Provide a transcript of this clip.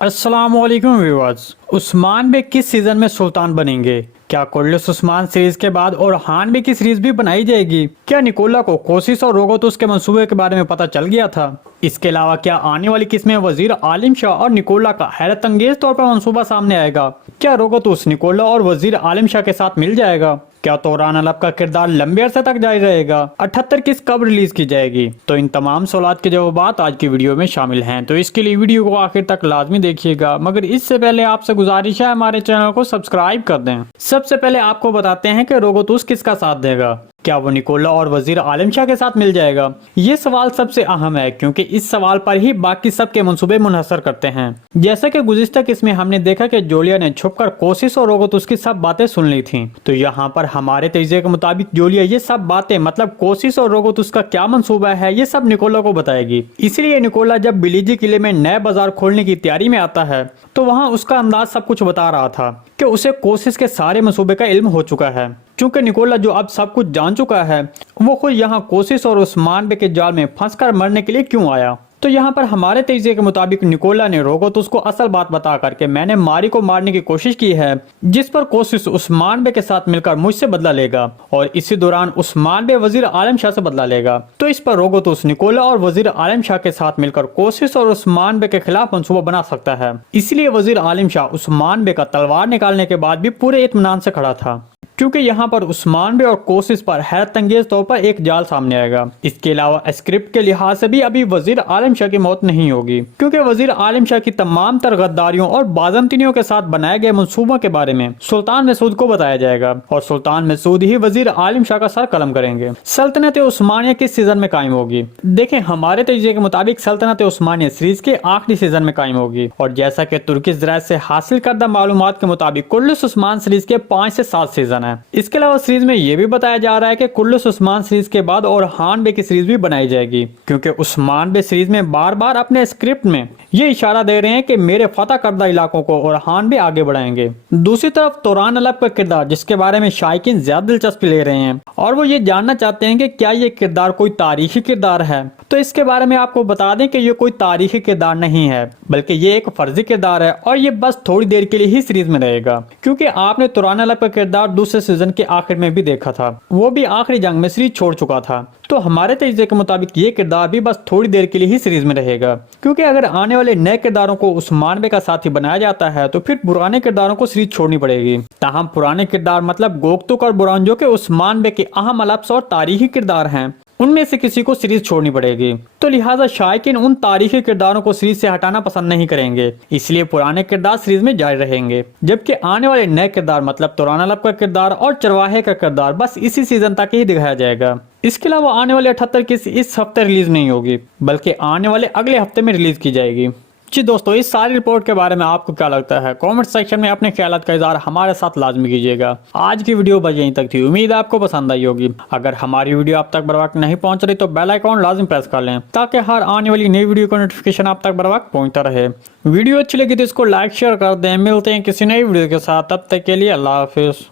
अस्सलामुअलैकुम viewers. Usman bag किस season में सुल्तान बनेंगे? क्या कुर्लिस उस्मान सीरीज के बाद और हान बेग की सीरीज भी बनाई जाएगी? क्या निकोला को कोशिश और रोगोतुस के मंसूबे के बारे में पता चल गया था? इसके अलावा क्या आने वाली किस्में वजीर आलिम शाह और निकोला का हैरत अंगेज तौर पर मंसूबा सामने आएगा? क्या रोगोतुस निकोला और वजीर आलिम शाह के साथ मिल जाएगा? क्या तोरान अलब का किरदार लंबे अरसे तक जारी रहेगा? 78 किस कब रिलीज की जाएगी? तो इन तमाम सवालात के जवाब आज की वीडियो में शामिल हैं, तो इसके लिए वीडियो को आखिर तक लाजमी देखिएगा। मगर इससे पहले आपसे गुजारिश है हमारे चैनल को सब्सक्राइब कर दें। सबसे पहले आपको बताते हैं कि रोगोतुस किसका साथ देगा। क्या वो निकोला और वजीर आलिम शाह के साथ मिल जाएगा? ये सवाल सबसे अहम है, क्योंकि इस सवाल पर ही बाकी सबके मंसूबे मुनहसर करते हैं। जैसा कि गुज़िश्ता किस्म में हमने देखा कि जोलिया ने छुपकर कोशिश और रोगोतुस की सब बातें सुन ली थी, तो यहाँ पर हमारे तजज़िये के मुताबिक जोलिया ये सब बातें, मतलब कोशिश और रोगोतुस का क्या मंसूबा है, ये सब निकोला को बताएगी। इसलिए निकोला जब बिलीजी किले में नए बाजार खोलने की तैयारी में आता है, तो वहाँ उसका अंदाज सब कुछ बता रहा था कि उसे कोशिश के सारे मंसूबे का इल्म हो चुका है। क्योंकि निकोला जो अब सब कुछ जान चुका है, वो खुद यहाँ कोशिश और उस्मान बेग के जाल में फंसकर मरने के लिए क्यों आया? तो यहाँ पर हमारे तजज़िये के मुताबिक निकोला ने रोगोतुस को असल बात बता करके मैंने मारी को मारने की कोशिश की है, जिस पर कोशिश उस्मान बेग के साथ मिलकर मुझसे बदला लेगा और इसी दौरान उस्मान बेग वजीर आलिम शाह से बदला लेगा। तो इस पर रोगोतुस निकोला और वजीर आलिम शाह के साथ मिलकर कोशिश और उस्मान बेग के खिलाफ मंसूबा बना सकता है। इसलिए वजीर आलिम शाह उस्मान बेग का तलवार निकालने के बाद भी पूरे इत्मीनान से खड़ा था, क्योंकि यहाँ पर उस्मान बेग और कोशिश पर हैरत अंगेज तौर पर एक जाल सामने आएगा। इसके अलावा स्क्रिप्ट के लिहाज से भी अभी वजीर आलिम शाह की मौत नहीं होगी, क्योंकि वजीर आलिम शाह की तमाम तर गद्दारियों और बाज़मतीनियों के साथ बनाए गए मंसूबों के बारे में सुल्तान मसूद को बताया जाएगा और सुल्तान मसूद ही वजीर आलिम शाह का सर कलम करेंगे। सल्तनत उस्मानिया किस सीजन में कायम होगी? देखें, हमारे तजज़िये के मुताबिक सल्तनत उस्मानिया सीरीज के आखिरी सीजन में कायम होगी, और जैसा कि तुर्की ज़रात से हासिल करदा मालूमात के मुताबिक कुर्लिस उस्मान सीरीज के 5 से 7 सीजन है। इसके अलावा सीरीज में यह भी बताया जा रहा है कि कुर्लिस उस्मान सीरीज के बाद और हान बेग की सीरीज भी बनाई जाएगी, क्योंकि उस्मान बेग सीरीज में बार बार अपने स्क्रिप्ट में ये इशारा दे रहे हैं कि मेरे फतह करदा इलाकों को और हान भी आगे बढ़ाएंगे। दूसरी तरफ तोरान अलब का किरदार, जिसके बारे में शायकीन ज्यादा दिलचस्पी ले रहे हैं और वो ये जानना चाहते हैं कि क्या ये किरदार कोई तारीखी किरदार है, तो इसके बारे में आपको बता दें कि ये कोई तारीखी किरदार नहीं है, बल्कि ये एक फर्जी किरदार है और ये बस थोड़ी देर के लिए ही सीरीज में रहेगा। क्योंकि आपने तोरान अलब का किरदार दूसरे सीजन के आखिर में भी देखा था, वो भी आखिरी जंग में सीरीज छोड़ चुका था। तो हमारे तजज़िये के मुताबिक ये किरदार भी बस थोड़ी देर के लिए ही सीरीज में रहेगा, क्योंकि अगर आने वाले नए किरदारों को उस्मान बेग का साथी बनाया जाता है तो फिर पुराने किरदारों को सीरीज छोड़नी पड़ेगी। ताहम पुराने किरदार मतलब गोगतुक और बुरान, जो कि उस्मान बेग के अहम अलब्स और तारीखी किरदार हैं, उनमें से किसी को सीरीज छोड़नी पड़ेगी। तो लिहाजा शायकीन उन तारीखी किरदारों को सीरीज से हटाना पसंद नहीं करेंगे, इसलिए पुराने किरदार सीरीज में जारी रहेंगे, जबकि आने वाले नए किरदार मतलब तोरान अलब का किरदार और चरवाहे का किरदार बस इसी सीजन तक ही दिखाया जाएगा। इसके अलावा आने वाले 78 किस इस हफ्ते रिलीज नहीं होगी, बल्कि आने वाले अगले हफ्ते में रिलीज की जाएगी। जी दोस्तों, इस सारी रिपोर्ट के बारे में आपको क्या लगता है? कमेंट सेक्शन में अपने ख्यालात का इज़हार हमारे साथ लाजमी कीजिएगा। आज की वीडियो बस यहीं तक थी, उम्मीद है आपको पसंद आई होगी। अगर हमारी वीडियो आप तक बर वक्त नहीं पहुंच रही तो बेल आइकॉन लाजमी प्रेस कर लें, ताकि हर आने वाली नई वीडियो का नोटिफिकेशन आप तक बर वक्त पहुंचता रहे। वीडियो अच्छी लगी तो इसको लाइक शेयर कर दें। मिलते हैं किसी नई वीडियो के साथ, तब तक के लिए अल्लाह हाफिज़।